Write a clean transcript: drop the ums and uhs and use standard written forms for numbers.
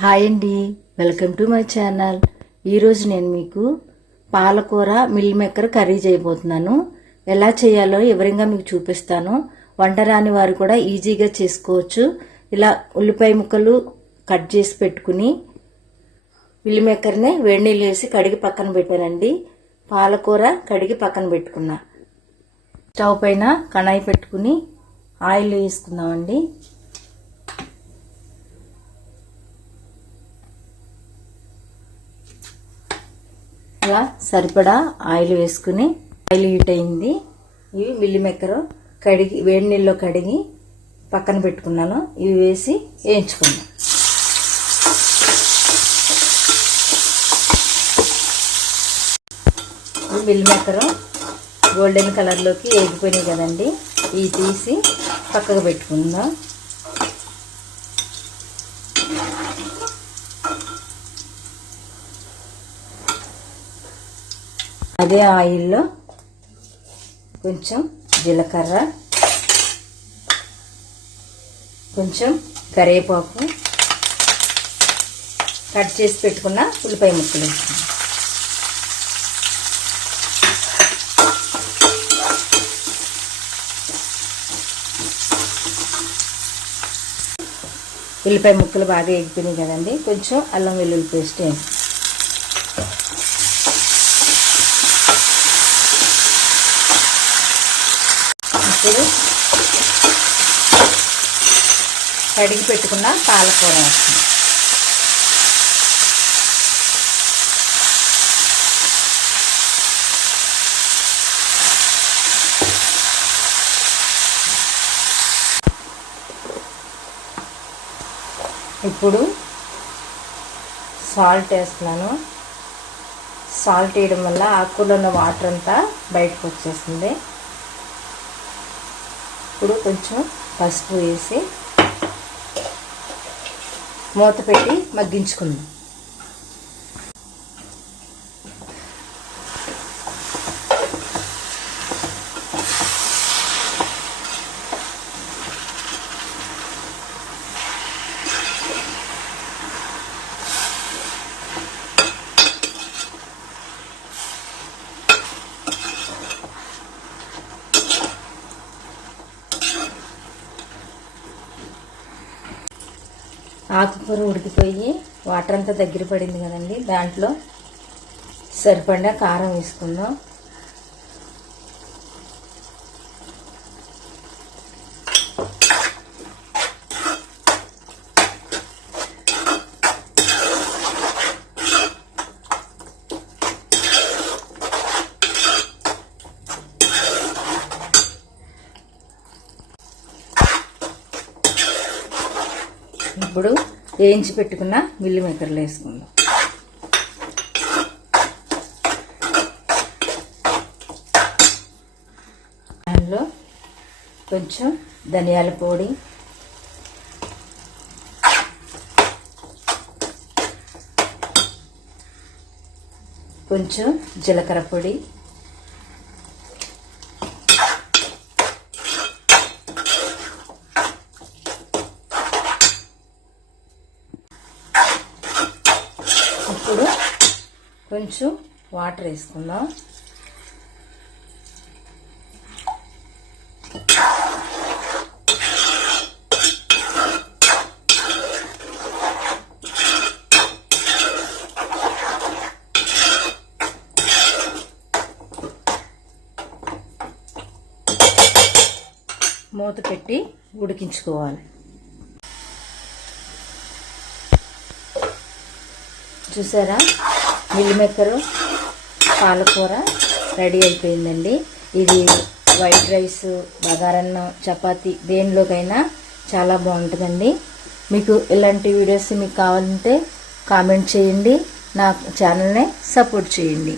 Hi అండి, welcome to my channel. ఈరోజు నేను మీకు పాలకూర మిల్ మేకర్ కర్రీ చేయబోతున్నాను. ఎలా చేయాలో వివరంగా మీకు చూపిస్తాను. వంట రాని వారు కూడా ఈజీగా చేసుకోవచ్చు. ఇలా ఉల్లిపాయ ముక్కలు కట్ చేసి పెట్టుకుని మిల్ మేకర్ని వేడి నీళ్ళు వేసి కడిగి పక్కన పెట్టానండి. పాలకూర కడిగి పక్కన పెట్టుకున్నా. స్టవ్ పైన కడాయి పెట్టుకుని ఆయిల్ వేసుకుందామండి. అలా సరిపడా ఆయిల్ వేసుకుని ఆయిల్ హీట్ అయింది. ఇవి మిల్ మేకర్ కడిగి వేడి నీళ్ళలో కడిగి పక్కన పెట్టుకున్నాను. ఇవి వేసి వేయించుకున్నాను. ఈ మిల్ మేకర్ గోల్డెన్ కలర్లోకి వేగిపోయినాయి కదండి. ఇవి తీసి పక్కకు పెట్టుకుందాం. అదే ఆయిల్లో కొంచెం జీలకర్ర, కొంచెం కరివేపాకు, కట్ చేసి పెట్టుకున్న ఉల్లిపాయ ముక్కలు వేసుకున్నాం. ఉల్లిపాయ ముక్కలు బాగా ఎగిపోయినాయి కదండి. కొంచెం అల్లం వెల్లుల్లి పేస్ట్ వేస్తాం. ఇప్పుడు కడిగి పెట్టుకున్న పాలకూర వేస్తాం. ఇప్పుడు సాల్ట్ వేస్తున్నాను. సాల్ట్ వేయడం వల్ల ఆకులో ఉన్న వాటర్ అంతా బయటకు వచ్చేస్తుంది. ఇప్పుడు కొంచెం పసుపు వేసి మూత పెట్టి మగ్గించుకుందాం. ఆకుకూర ఉడికిపోయి వాటర్ అంతా దగ్గర పడింది కదండి. దాంట్లో సరిపడా కారం వేసుకుందాం. ఇప్పుడు వేయించి పెట్టుకున్న మిల్ మేకర్లు వేసుకుందాం. దానిలో కొంచెం ధనియాల పొడి, కొంచెం జీలకర్ర పొడి, ఇప్పుడు కొంచెం వాటర్ వేసుకుందాం. మూత పెట్టి ఉడికించుకోవాలి. చూసారా, మిల్ మేకర్ పాలకూర రెడీ అయిపోయిందండి. ఇది వైట్ రైస్, బగారన్నం, చపాతీ దేనిలోకైనా చాలా బాగుంటుందండి. మీకు ఇలాంటి వీడియోస్ మీకు కావాలంటే కామెంట్ చేయండి. నా ఛానల్ని సపోర్ట్ చేయండి.